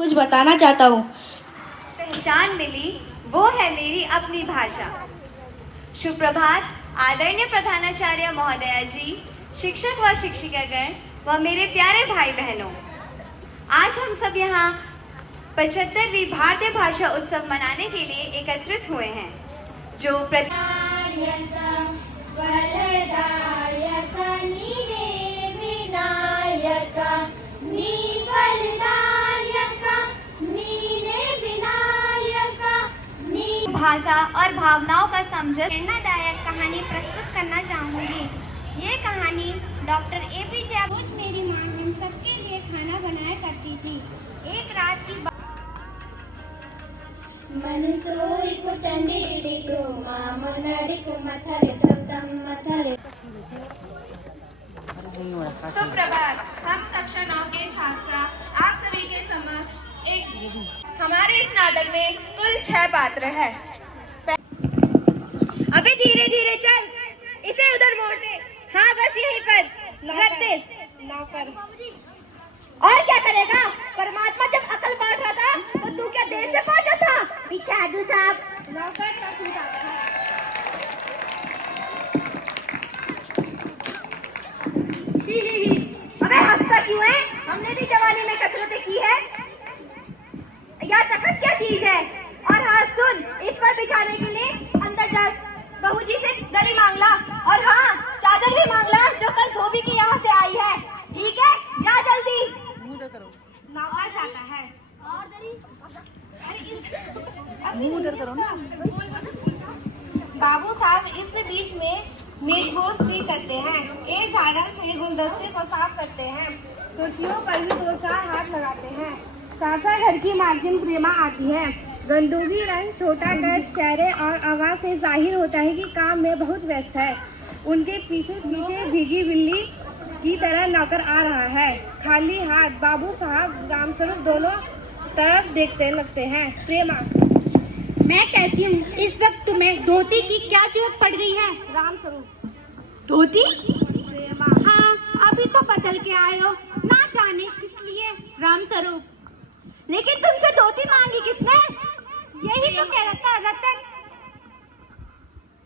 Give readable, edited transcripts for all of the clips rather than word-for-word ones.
कुछ बताना चाहता हूँ। पहचान मिली वो है मेरी अपनी भाषा। शुभ प्रभात आदरणीय प्रधानाचार्य महोदया जी, शिक्षक व शिक्षिकागण व मेरे प्यारे भाई बहनों। आज हम सब यहाँ 75वीं भारतीय भाषा उत्सव मनाने के लिए एकत्रित हुए हैं, जो भाषा और भावनाओं का समझ प्रेरणादायक कहानी प्रस्तुत करना चाहूँगी। ये कहानी डॉक्टर APJ अब्दुल कलाम। मेरी माँ हम सबके लिए खाना बनाया करती थी। एक रात की सुप्रभात। हम कक्षा 9 के छात्रा आप सभी के समक्ष हमारे इस नाटक में कुल 6 पात्र हैं। अबे धीरे धीरे चल, इसे उधर मोड़ दे। हाँ बस यहीं पर रख दे। नौकर। और क्या करेगा? परमात्मा जब अकल बांट रहा था तो तू क्या देर से पहुंचा था? पीछे आदू साहब। नौकर का सूट आता है। अबे हंसता क्यों है? हमने भी जवानी में कसरतें की है। यार तखत क्या चीज है? और हाँ सुन, इस पर बिछाने के लिए अंदर जा बहू जी से दरी मांग ला, और हाँ चादर भी मांग ला जो कल धोबी की यहाँ से आई है। ठीक है, जा जल्दी। नौकर जाता है। और दरी मुंह उधर करो ना। बाबू साहब इस बीच में मीट गोश्त भी करते हैं। एक झाड़ू से गुलदस्ते को साफ करते हैं। कुर्सियों पर भी 2-4 हाथ लगाते हैं। सासा घर की मालकिन प्रेमा आती है। गंदूगी रंग, छोटा कद, चेहरे और आवाज से जाहिर होता है कि काम में बहुत व्यस्त है। उनके पीछे पीछे भीगी बिल्ली की तरह नौकर आ रहा है, खाली हाथ। बाबू साहब रामस्वरूप दोनों तरफ देखते लगते हैं। प्रेमा, मैं कहती हूँ इस वक्त तुम्हें धोती की क्या जरूरत पड़ गई है? रामस्वरूप, धोती? प्रेमा, हाँ अभी तो बदल के आए हो, ना जाने किस लिए। रामस्वरूप, लेकिन तुमसे धोती मांगी किसने? यही तो कह रहा था रतन।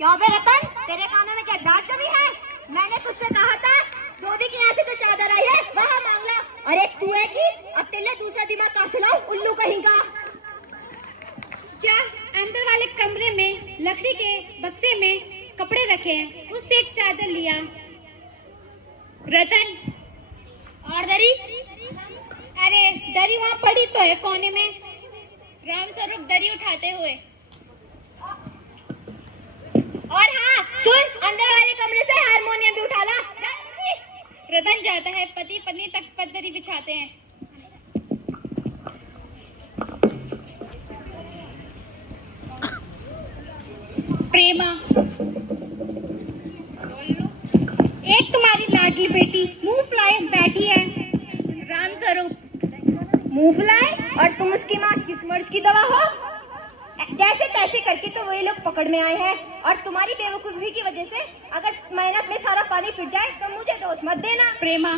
क्यों बे रतन, तेरे कानों में क्या डांट जमी है? मैंने तुझसे कहा था धोबी की यहाँ से तो चादर आई है वहाँ मांग ला। अरे तू है कि अब तेरे दूसरा दिमाग कहाँ से लाऊं, उल्लू कहेगा। क्या अंदर वाले कमरे में लकड़ी के बक्से में कपड़े रखे हैं, उससे एक चादर लिया। रतन, और दरी? अरे दरी वहाँ पड़ी तो है कोने में। रामस्वरूप दरी उठाते हुए, और हाँ सुन, अंदर वाले कमरे से हारमोनियम भी उठा ला। रतन जाता है, पति पत्नी तक पदरी बिछाते हैं। प्रेमा, एक तुम्हारी लाडली बेटी मुंह फुलाए बैठी है। रामस्वरूप, मुंह फुलाए? और तुम उसकी माँ किस मर्ज की दवा हो? जैसे तैसे करके तो वही लोग पकड़ में आए हैं, और तुम्हारी बेवकूफी की वजह से अगर मेहनत में सारा पानी फिर जाए तो मुझे दोष मत देना। प्रेमा,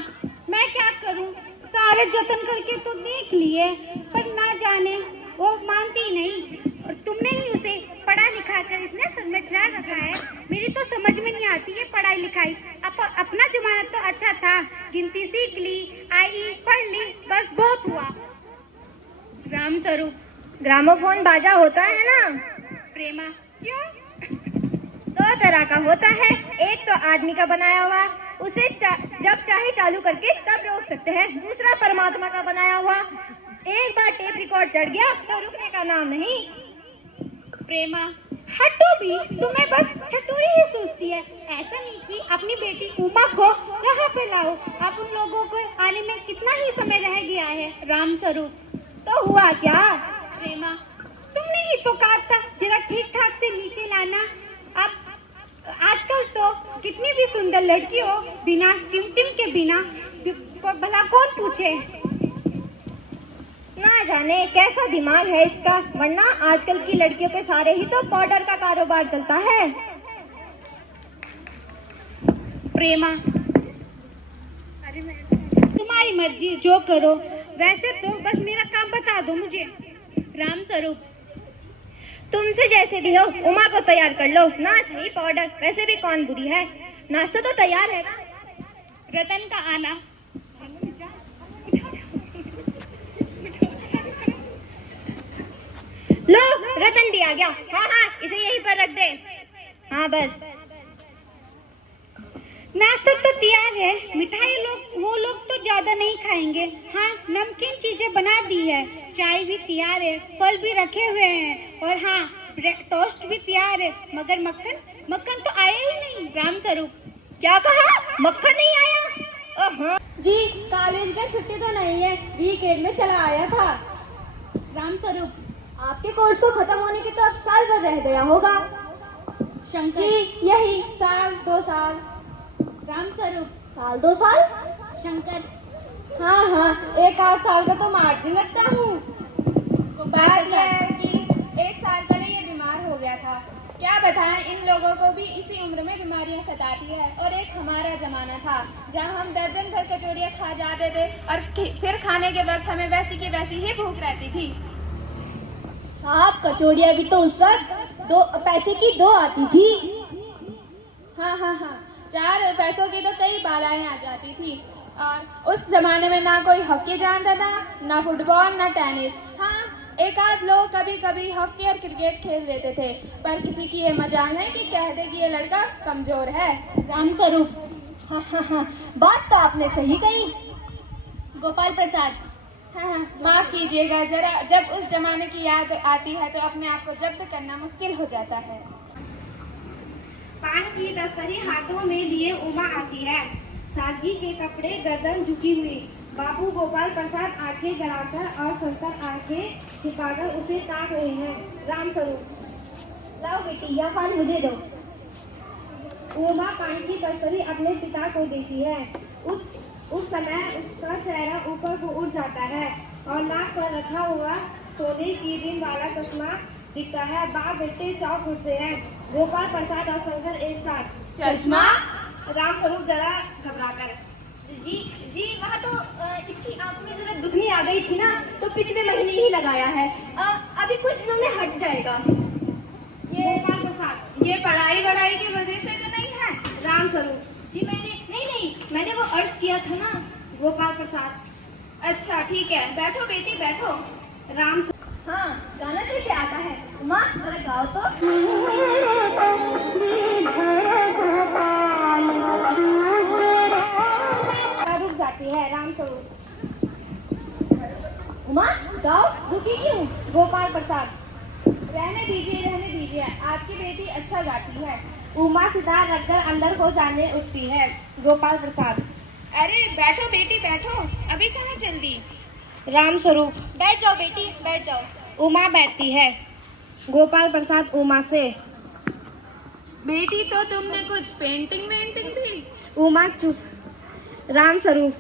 मैं क्या करूं, सारे जतन करके तो देख लिए, पर ना जाने वो मानती नहीं। और तुमने ही उसे पढ़ा लिखा कर इतने समझदार रखा है, मेरी तो समझ में नहीं आती है पढ़ाई लिखाई। अपना जमाना तो अच्छा था, गिनती सीख ली, आई पढ़ ली, बस बहुत हुआ। रामस्वरूप, ग्रामोफोन बाजा होता है ना? प्रेमा, क्यों? 2 तरह का होता है, एक तो आदमी का बनाया हुआ, उसे जब चाहे चालू करके तब रोक सकते हैं। दूसरा परमात्मा का बनाया हुआ, एक बार टेप रिकॉर्ड चढ़ गया तो रुकने का नाम नहीं। प्रेमा, हट्टू भी तुम्हें बस छटोरी ही सोचती है। ऐसा नहीं कि अपनी बेटी उमा को यहाँ पे लाओ। अब उन लोगों को आने में कितना ही समय रह गया है। रामस्वरूप, तो हुआ क्या? प्रेमा, तुमने ही तो कहा था जरा ठीक ठाक से नीचे लाना। अब आजकल तो कितनी भी सुंदर लड़की हो, बिना टिमटिम के बिना भला कौन पूछे। ना जाने कैसा दिमाग है इसका, वरना आजकल की लड़कियों के सारे ही तो पाउडर का कारोबार चलता है। प्रेमा, तुम्हारी मर्जी, जो करो। वैसे तो बस मेरा काम बता दो मुझे। राम स्वरूप, तुमसे जैसे भी हो उमा को तैयार कर लो। नाच नहीं पाउडर, वैसे भी कौन बुरी है। नाश्ता तो तैयार है ना। रतन का आना। लो, रतन भी आ गया। हाँ हाँ, इसे यहीं पर रख दे। हाँ बस। नाश्ता तो तैयार है, मिठाई वो लोग तो ज्यादा नहीं खाएंगे। हाँ, नमकीन चीजें बना दी है, चाय भी तैयार है, फल भी रखे हुए हैं, और हाँ टोस्ट भी तैयार है। मगर मक्खन तो आया ही नहीं। राम स्वरूप, क्या कहा? मक्खन नहीं आया? जी, कॉलेज का छुट्टी तो नहीं है, वीकेंड में चला आया था। राम स्वरूप, आपके कोर्स को खत्म होने के तो अब साल भर रह गया होगा। शंकर जी, यही साल 2 साल। राम स्वरूप, साल 2 साल? शंकर, हाँ, 1-8 साल का तो मार्जिन रखता हूँ। बात यह है कि 1 साल पहले ये बीमार हो गया था। क्या बताएं, इन लोगों को भी इसी उम्र में बीमारियां सताती है। और एक हमारा जमाना था जहाँ हम दर्जन भर कचौड़ियाँ खा जाते थे और फिर खाने के वक्त हमें वैसी की वैसी ही भूख रहती थी। साहब, कचौड़ियाँ भी तो उस वक्त 2 पैसे की 2 आती थी। हाँ, 4 पैसों की तो कई बालाएं आ जाती थी। और उस जमाने में ना कोई हॉकी जानता था, ना फुटबॉल, ना टेनिस। हाँ, एक आध लोग कभी कभी हॉकी और क्रिकेट खेल लेते थे, पर किसी की ये मजाल है कि कहते कि ये लड़का कमजोर है। राम स्वरूप, हाँ, बात तो आपने सही कही। गोपाल प्रसाद, हाँ, माफ कीजिएगा, जरा जब उस जमाने की याद आती है तो अपने आप को जब्त करना मुश्किल हो जाता है। पान की तस्करी हाथों में लिए उमा आती है, सादगी के कपड़े, गर्दन झुकी हुई। बाबू गोपाल प्रसाद आंखें गड़ाकर और शंकर आंखें छिपाकर उसे ताक रहे हैं। राम स्वरूप, लाओ बेटी, यह पान मुझे दो। उमा पान की तस्करी अपने पिता को देती है। उस समय उसका चेहरा ऊपर को उठ जाता है और नाक पर रखा हुआ सोने की रिम वाला चश्मा दिखता है। बाप बेटे चौंक उठते हैं। गोपाल प्रसाद और शंकर एक साथ। चश्मा? राम स्वरूप जरा घबराकर, जी, वहाँ तो इसकी आंखों में जरा दुखनी आ गई थी ना, तो पिछले महीने ही लगाया है। अभी कुछ दिनों में हट जाएगा। ये गोपाल प्रसाद, ये पढ़ाई की वजह से तो नहीं है? राम स्वरूप जी, मैंने वो अर्ज किया था ना। गोपाल प्रसाद, अच्छा ठीक है, बैठो बेटी बैठो। राम, हाँ, गाना कैसे आता है? उमा, जरा गाओ तो। रुक जाती है। राम स्वरूप, उमा गाओ, रुकी क्यों? गोपाल प्रसाद, रहने दीजिए, आपकी बेटी अच्छा गाती है। उमा सितार रखकर अंदर को जाने उठती है। गोपाल प्रसाद, अरे बैठो बेटी बैठो, अभी कहाँ चल दी? राम स्वरूप, बैठ जाओ बेटी, बैठ जाओ। उमा बैठती है। गोपाल प्रसाद उमा से, बेटी तो तुमने कुछ पेंटिंग भी? उमा चुप। राम स्वरूप,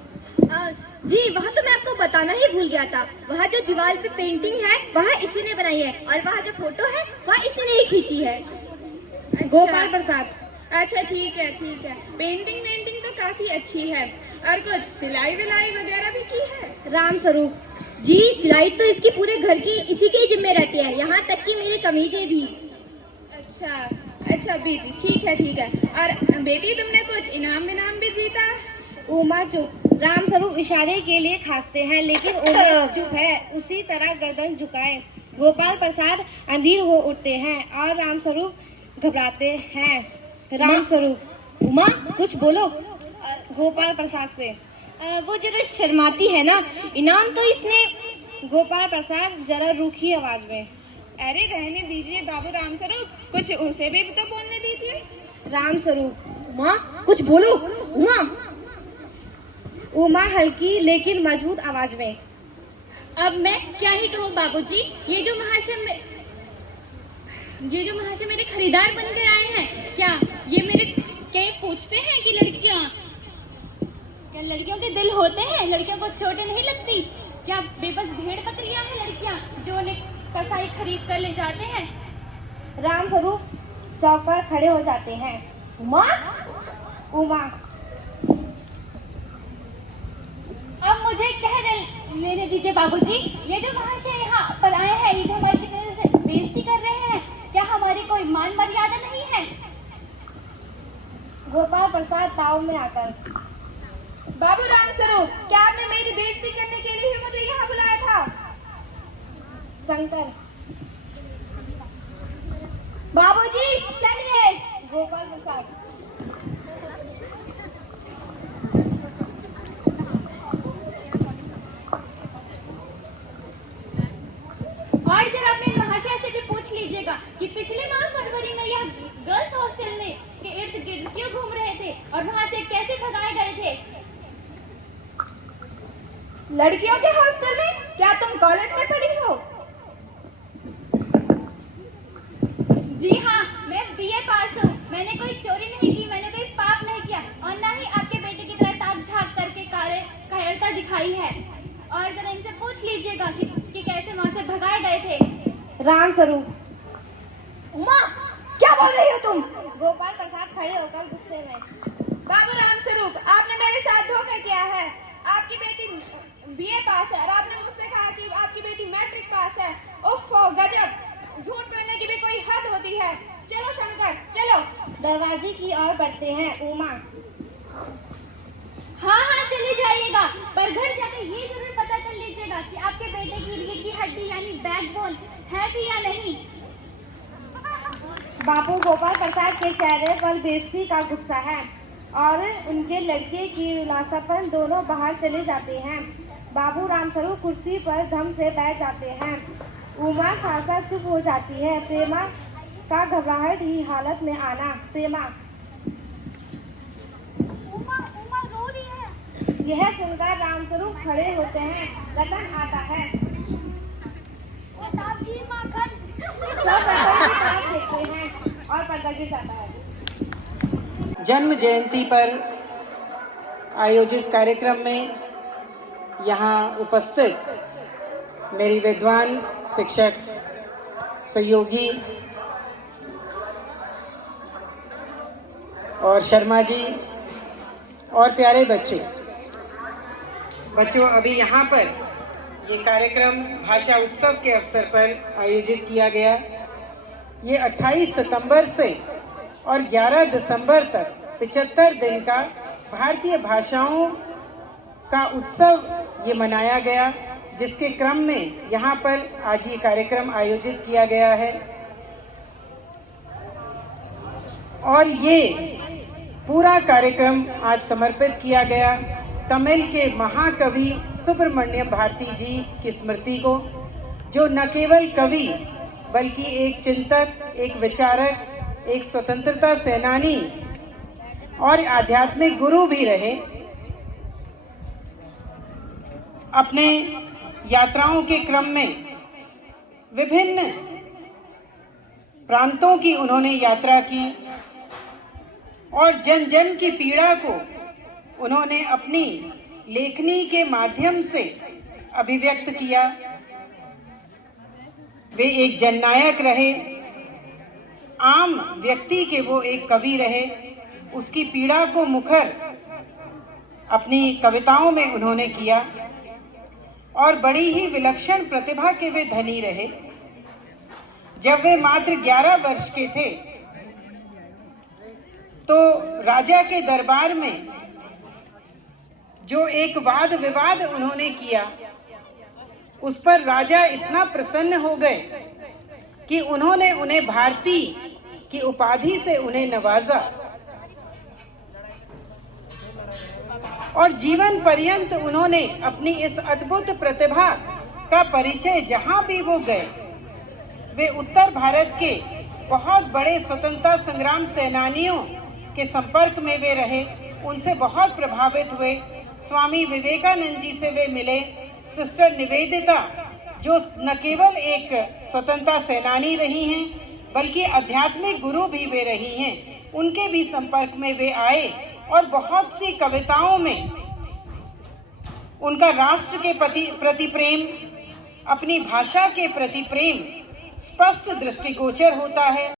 जी, वहाँ तो मैं आपको बताना ही भूल गया था। वहाँ जो दीवार पे पेंटिंग है वहाँ इसी ने बनाई है, और वहाँ जो फोटो है वहाँ इसी ने ही खींची है। अच्छा। गोपाल प्रसाद, अच्छा ठीक है, पेंटिंग तो काफी अच्छी है। और कुछ सिलाई विलाई वगैरह भी की है? राम स्वरूप, जी, सिलाई तो इसकी पूरे घर की इसी के जिम्मे रहती है, यहाँ तक कि मेरी कमीजें भी। अच्छा बेटी, ठीक है। और बेटी तुमने कुछ इनाम भी जीता? उमा चुप। राम स्वरूप इशारे के लिए खांसते हैं, लेकिन उमा चुप है, उसी तरह गर्दन झुकाए। गोपाल प्रसाद अंधीर हो उठते हैं और राम स्वरूप घबराते हैं। राम स्वरूप, उमा कुछ बोलो। गोपाल प्रसाद से, वो जरा शर्माती है ना, इनाम तो इसने। गोपाल प्रसाद जरा रूखी आवाज में, अरे रहने दीजिए बाबू राम स्वरूप, कुछ उसे भी तो बोलने दीजिए। राम स्वरूप, उमा कुछ बोलो। उमा हल्की लेकिन मजबूत आवाज में, अब मैं क्या ही कहूँ बाबूजी, ये जो महाशय मेरे खरीदार बनकर आए हैं, क्या ये पूछते हैं कि लड़कियों के दिल होते हैं, लड़कियों को चोटें नहीं लगती क्या? बेबस भेड़ बकरियां हैं लड़कियां जो उन्हें कसाई खरीद कर ले जाते हैं। राम स्वरूप चौक पर खड़े हो जाते हैं। उमा अब मुझे लेने दीजिए बाबूजी। ये जो महाशय यहाँ पर आए हैं, ये जो हमारी बेइज्जती कर रहे हैं, क्या हमारी कोई मान मर्यादा नहीं है? गोपाल प्रसाद ताव में आकर, बाबू रामस्वरूप, क्या आपने मेरी बेइज्जती करने के लिए ही मुझे यहाँ बुलाया था? शंकर, बाबूजी चलिए। गोपाल प्रसाद, और जरा अपने महाशय से भी पूछ लीजिएगा कि पिछले माह फरवरी में यह गर्ल्स हॉस्टल में के इर्द गिर्द क्यों घूम रहे थे और वहाँ से कैसे भगाए गए थे। लड़कियों के हॉस्टल में? क्या तुम कॉलेज में पढ़ी हो? जी हाँ, मैं बीए पास हूँ। मैंने कोई चोरी नहीं की, मैंने कोई पाप नहीं किया और न ही आपके बेटे की तरह ताक झाँक करके कायरता दिखाई है। और जरा इनसे पूछ लीजिएगा कि कैसे वहाँ से भगाए गए थे। रामस्वरूप, उमा, क्या बोल रही हो तुम? गोपाल प्रसाद खड़े होकर गुस्से में, बाबू रामस्वरूप, आपने मेरे साथ धोखा किया है। आपकी बेटी बीए पास है और आपने मुझसे कहा कि आपकी बेटी मैट्रिक पास है। ओफो, गजब! झूठ बोलने की भी कोई हद होती है। चलो शंकर, चलो। दरवाजे की ओर बढ़ते हैं। उमा, हाँ हाँ चले जाइएगा, पर घर जाकर ये जरूर पता कर लीजिएगा कि आपके बेटे की रीढ़ की हड्डी यानी बैकबोन है भी या नहीं। बाबू गोपाल प्रसाद के चेहरे पर बेइज्जती का गुस्सा है और उनके लड़के की विलासापन दोनों बाहर चले जाते हैं। बाबू रामस्वरूप कुर्सी पर धम से बैठ जाते हैं। उमा खासा चुप हो जाती है। प्रेमा का घबराहट ही हालत में आना। प्रेमा, उमा रो रही है। यह सुनकर रामस्वरूप खड़े होते हैं। रतन आता है। सब रतन की तरफ देखते हैं और पर्दा गिर जाता है। जन्म जयंती पर आयोजित कार्यक्रम में यहाँ उपस्थित मेरी विद्वान शिक्षक सहयोगी और शर्मा जी और प्यारे बच्चों, अभी यहाँ पर ये कार्यक्रम भाषा उत्सव के अवसर पर आयोजित किया गया। ये 28 सितंबर से और 11 दिसंबर तक 75 दिन का भारतीय भाषाओं का उत्सव ये मनाया गया, जिसके क्रम में यहाँ पर आज ये कार्यक्रम आयोजित किया गया है। और ये पूरा कार्यक्रम आज समर्पित किया गया तमिल के महाकवि सुब्रमण्यम भारती जी की स्मृति को, जो न केवल कवि बल्कि एक चिंतक, एक विचारक, एक स्वतंत्रता सेनानी और आध्यात्मिक गुरु भी रहे। अपने यात्राओं के क्रम में विभिन्न प्रांतों की उन्होंने यात्रा की और जन जन की पीड़ा को उन्होंने अपनी लेखनी के माध्यम से अभिव्यक्त किया। वे एक जननायक रहे, आम व्यक्ति के वो एक कवि रहे। उसकी पीड़ा को मुखर अपनी कविताओं में उन्होंने किया और बड़ी ही विलक्षण प्रतिभा के वे धनी रहे। जब वे मात्र 11 वर्ष के थे तो राजा के दरबार में जो एक वाद विवाद उन्होंने किया, उस पर राजा इतना प्रसन्न हो गए कि उन्होंने उन्हें भारती की उपाधि से उन्हें नवाजा और जीवन पर्यंत उन्होंने अपनी इस अद्भुत प्रतिभा का परिचय जहां भी वो गए, वे उत्तर भारत के बहुत बड़े स्वतंत्रता संग्राम सेनानियों के संपर्क में वे रहे, उनसे बहुत प्रभावित हुए। स्वामी विवेकानंद जी से वे मिले। सिस्टर निवेदिता, जो न केवल एक स्वतंत्रता सेनानी रही हैं बल्कि आध्यात्मिक गुरु भी वे रही हैं, उनके भी संपर्क में वे आए और बहुत सी कविताओं में उनका राष्ट्र के प्रति प्रेम, अपनी भाषा के प्रति प्रेम स्पष्ट दृष्टिगोचर होता है।